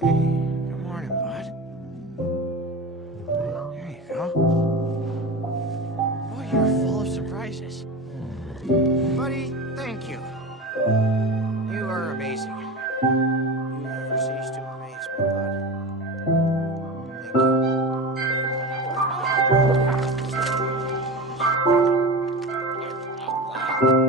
Hey, good morning, bud. There you go. Boy, you're full of surprises. Buddy, thank you. You are amazing. You never cease to amaze me, bud. Thank you.